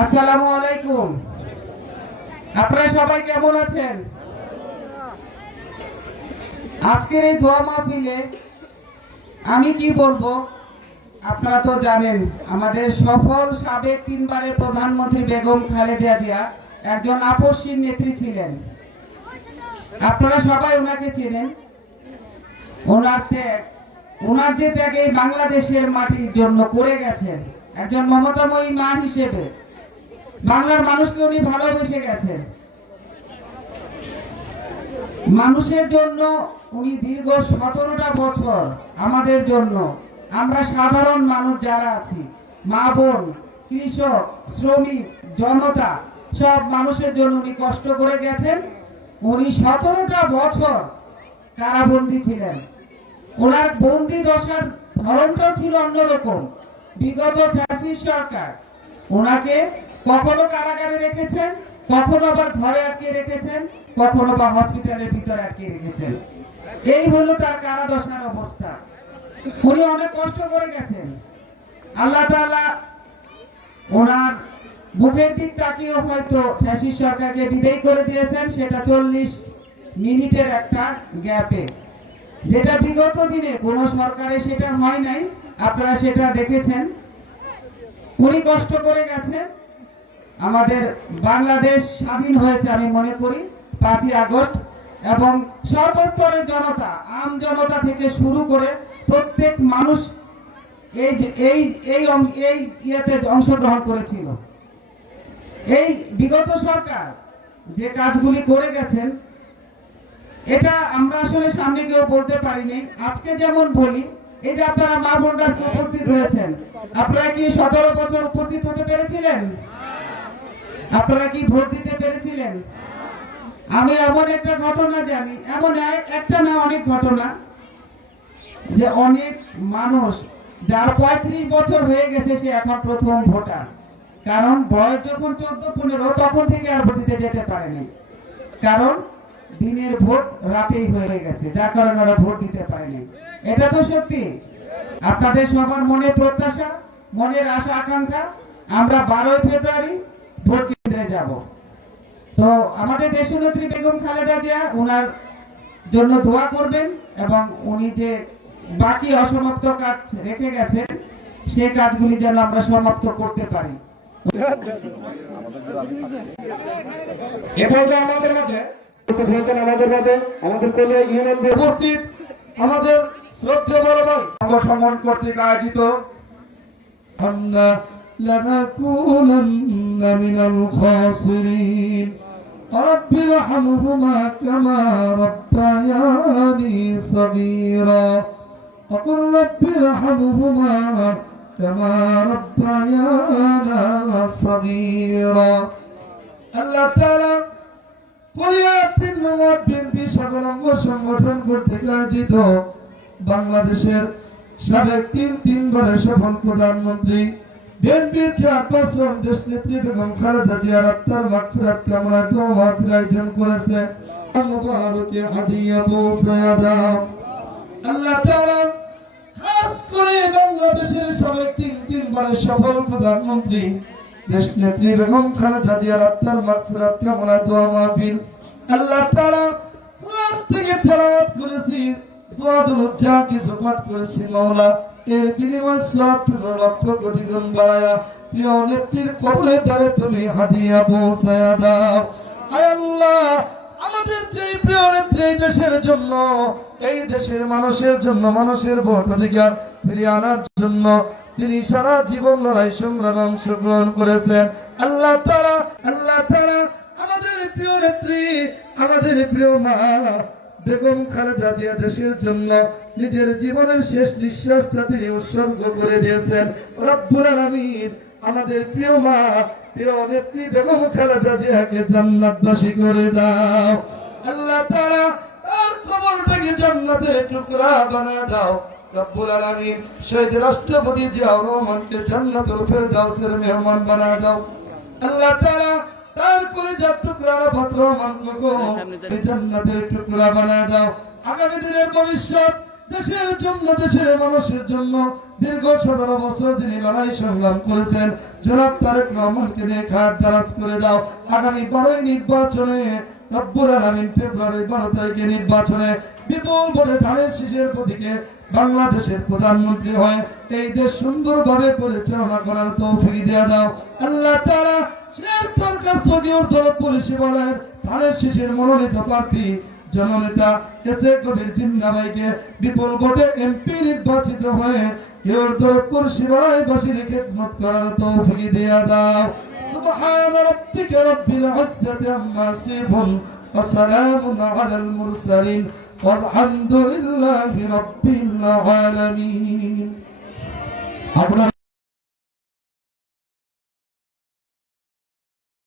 আসসালামু আলাইকুম। আপনারা সবাই কেমন আছেন? আজকের এই দোয়া মাহফিলে আমি কি বলব? আপনারা তো জানেন, আমাদের সফল সাবেক তিনবারের প্রধানমন্ত্রী বেগম খালেদা জিয়া একজন আপসীর নেত্রী ছিলেন। আপনারা সবাই ওনাকে চেনেন। ওনার ত্যাগ, ওনার যে ত্যাগ এই বাংলাদেশের মাটির জন্য করে গেছেন। একজন মমতাময়ী মা হিসেবে। বাংলার মানুষকে উনি ভালোবেসে গেছেন। মানুষের জন্য উনি দীর্ঘ সতেরোটা বছর আমাদের জন্য। আমরা সাধারণ মানুষ যারা আছি, মা বোন, কৃষক, শ্রমিক, জনতা, সব মানুষের জন্য উনি কষ্ট করে গেছেন। উনি সতেরোটা বছর কারাবন্দী ছিলেন। ওনার বন্দি দশার ধরনটাও ছিল অন্যরকম। বিগত ফ্যাসিস্ট সরকার, ওনাকে কখনো কারাগারে রেখেছেন? কখনো আবার ঘরে আটকে রেখেছেন? কখনো বা হসপিটালের ভিতরে আটকে রেখেছেন? এই হলো তার কারা দশার অবস্থা। উনি অনেক কষ্ট করে গেছেন। আল্লাহ ওনার মুখের দিক তাকিয়েও হয়তো ফ্যাসিস্ট সরকারকে বিদায় করে দিয়েছেন, সেটা চল্লিশ মিনিটের একটা গ্যাপে। যেটা বিগত দিনে কোন সরকারে সেটা হয় নাই, আপনারা সেটা দেখেছেন। উনি কষ্ট করে গেছেন। আমাদের বাংলাদেশ স্বাধীন হয়েছে আমি মনে করি, পাঁচই আগস্ট, এবং সর্বস্তরের জনতা, আম জনতা থেকে শুরু করে প্রত্যেক মানুষ এই এই এই এই ইয়েতে অংশগ্রহণ করেছিল। এই বিগত সরকার যে কাজগুলি করে গেছেন, এটা আমরা আসলে সামনে কেউ বলতে পারিনি। আজকে যেমন বলি, এই যে আপনারা মা বোনরা উপস্থিত হয়েছেন, আপনারা কি সতেরো বছর উপস্থিত হতে পেরেছিলেন? আপনারা কি ভোট দিতে পেরেছিলেন? আমি এমন একটা ঘটনা জানি, এমন এক- একটা না অনেক ঘটনা যে অনেক মানুষ যার পঁয়ত্রিশ বছর হয়ে গেছে সে এখন প্রথম ভোটার। কারণ বয়স যখন চোদ্দ, পনেরো, তখন থেকে আর ভোট দিতে যেতে পারেনি। কারণ দিনের ভোট রাতেই হয়ে গেছে, যার কারণে ওরা ভোট দিতে পারেনি। এটা তো সত্যি। আপনাদের সবার মনে প্রত্যাশা, মনের আশা, আকাঙ্ক্ষা। আমরা বারোই ফেব্রুয়ারি ভোট যাব। তো আমাদের দেশনেত্রী বেগম খালেদা জিয়া ওনার জন্য দোয়া করবেন এবং উনি যে বাকি অসমাপ্ত কাজ রেখে গেছেন সেই কাজগুলি যেন আমরা সমাপ্ত করতে পারি। আমাদের মাঝে আমাদের মাঝে আমাদের উপস্থিত আমাদের শ্রদ্ধেয় বড় সংগঠন কর্তৃক আয়োজিত لنكونن من الخاسرين رب ارحمهما كما ربياني صغيرا وقل رب ارحمهما كما ربيانا صغيرا আল্লাহ তাআলা কলিয়াতিন নওয়াব বিএনপি সকল অঙ্গ সংগঠন কর্তৃক আয়োজিত বাংলাদেশের সাবেক তিন তিনবারের সফল প্রধানমন্ত্রী বিএনপির চেয়ারপারসন দেশ নেত্রী বেগম খালেদা জিয়ার আত্মার মাগফিরাত কামনায় দোয়া আয়োজন করেছে মুবারকে হাদিয়া পৌঁছায়া দাও আল্লাহ তাআলা খাস করে বাংলাদেশের সাবেক তিন তিনবারের সফল প্রধানমন্ত্রী। দেশ নেত্রী বেগম খালেদা জিয়ার আত্মার মাগফিরাত কামনায় দোয়া মাহফিল আল্লাহ তাআলা কোরআন থেকে তেলাওয়াত করেছি। দোয়া দরুদ যা কিছু পাঠ করেছি মাওলা? এর বিনিময় সব লক্ষ কোটি গুণ বাড়ায়া, প্রিয় নেত্রীর কবরের দ্বারে তুমি হাদিয়া পৌঁছায়া দাও। আল্লাহ, আমাদের যে প্রিয় নেত্রী দেশের জন্য, এই দেশের মানুষের জন্য, মানুষের ভোট অধিকার ফিরিয়ে আনার জন্য তিনি সারা জীবন লড়াই সংগ্রামে অংশগ্রহণ করেছেন। আল্লাহ তারা আল্লাহ তারা আমাদের প্রিয় নেত্রী, আমাদের প্রিয় মা বেগম খালেদা জিয়া দেশের জন্য নিজের জীবনের শেষ নিঃশ্বাসটা তিনি উৎসর্গ করে দিয়েছেন। রব্বুল আলামিন আমাদের প্রিয় মা, প্রিয় নেত্রী বেগম খালেদা জিয়াকে জান্নাতবাসী করে দাও। আল্লাহ তাআলা তার কবরটাকে জান্নাতের টুকরা বানা দাও। রব্বুল আলামিন শহীদ রাষ্ট্রপতি জিয়াউর রহমানকে জান্নাতুল ফেরদাউসের মেহমান বানা দাও। আল্লাহ তাআলা তার কলেজার টুকরা ভদ্র মানবো জান্নাতের টুকরা বানায় দাও। আগামী দিনের ভবিষ্যৎ দেশের জন্য দেশের মানুষের জন্য দীর্ঘ সতেরো বছর যিনি লড়াই সংগ্রাম করেছেন জনাব তারেক রহমানকে নিয়ে খাট দারাজ করে দাও। আগামী বারোই নির্বাচনে রব্বুল আলামিন ফেব্রুয়ারি বারো তারিখে নির্বাচনে বিপুল ধানের শীষের প্রতীকে বাংলাদেশের প্রধানমন্ত্রী হয়ে এই দেশ সুন্দরভাবে পরিচালনা করার তৌফিক দেয়া দাও। আল্লাহ তারা উত্তর পরিষেবালয়ের ধানের শীষের মনোনীত প্রার্থী জননেতা এস এ কবির জিন্দাবাইকে বিপুল ভোটে এমপি নির্বাচিত হয়ে এর দরপুর শিবাইবাসীর খেদমত করার তৌফিক দেয়া দাও সুবহান রাব্বিকা রব্বিল ইজ্জাতি আম্মা ইয়াসিফুন ওয়া সালামুন আলাল মুরসালিন والحمد لله رب العالمين আপনার